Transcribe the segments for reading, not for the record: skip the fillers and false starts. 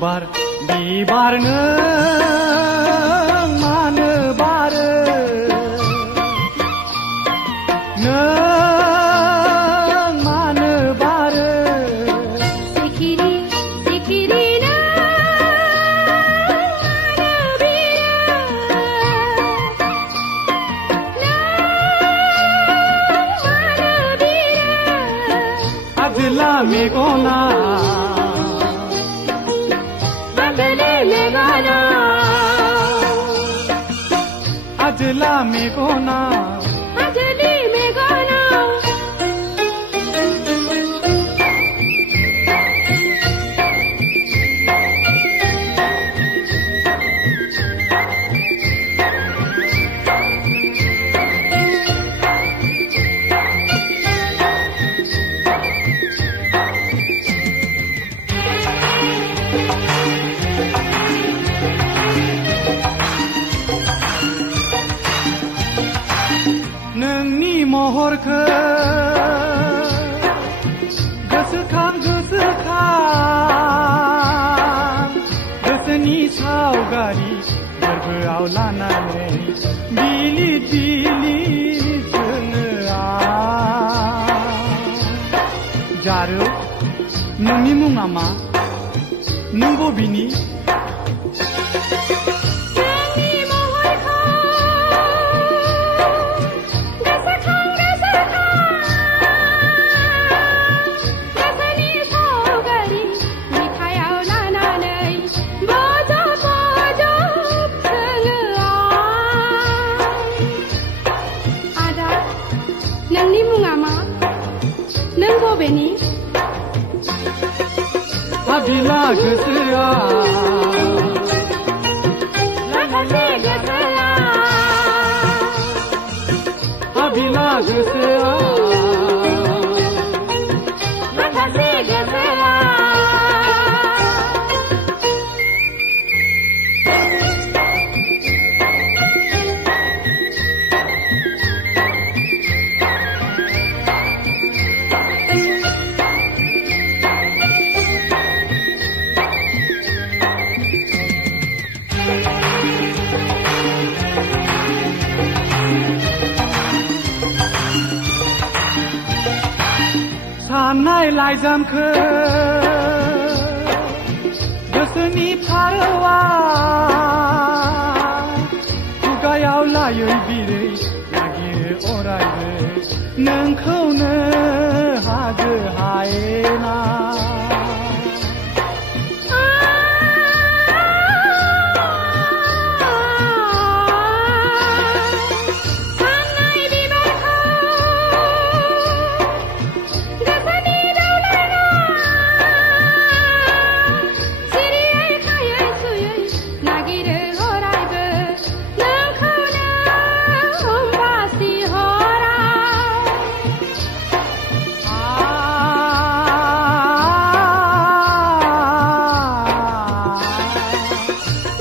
बिबार नों मानो बारो नों मानो बारो सिखिरि सिखिरि नों मानो बिरो नों मानो बिरो आगला मेगना आजला मेगना आजली मेगना नोंनि महरखौ गोसोखां गोसोनि सावगारि गोरबोआव लानानै बिलिर बिलिर जोङो जारौ नोंनि मुङा मा नों बबेनि नोंनि मुङा मा नों बबेनि आबिला गोसोआ माखासे गोसोआ आबिला गोसोआ माखासे गोसोआ साननाय लाइजामखौ गोसोनि फारौआ खुगायाव लायै बिरै नागिरो अरायबो नोंखौनो हाजो हायेना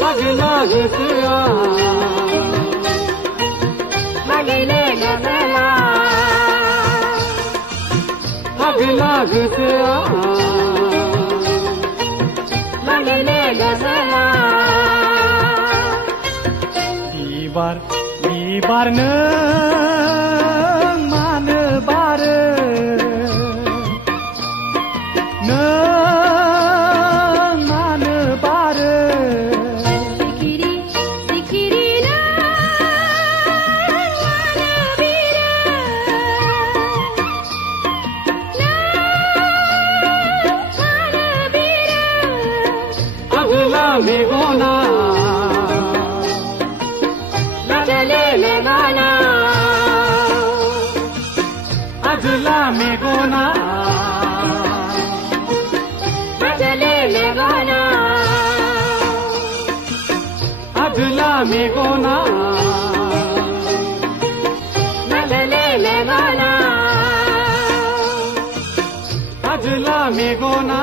आगला गोसोआ आगले गोसोआ आगला गोसोआ आगले गोसोआ बिबार नों मानो बारो नों मानो बारो सिखिरि सिखिरि नों मानो बिरो नों मानो बिरो आगला मेगना आजली मेगना आजला मेगना आजली मेगना आजला मेगना आजली मेगना आजला मेगना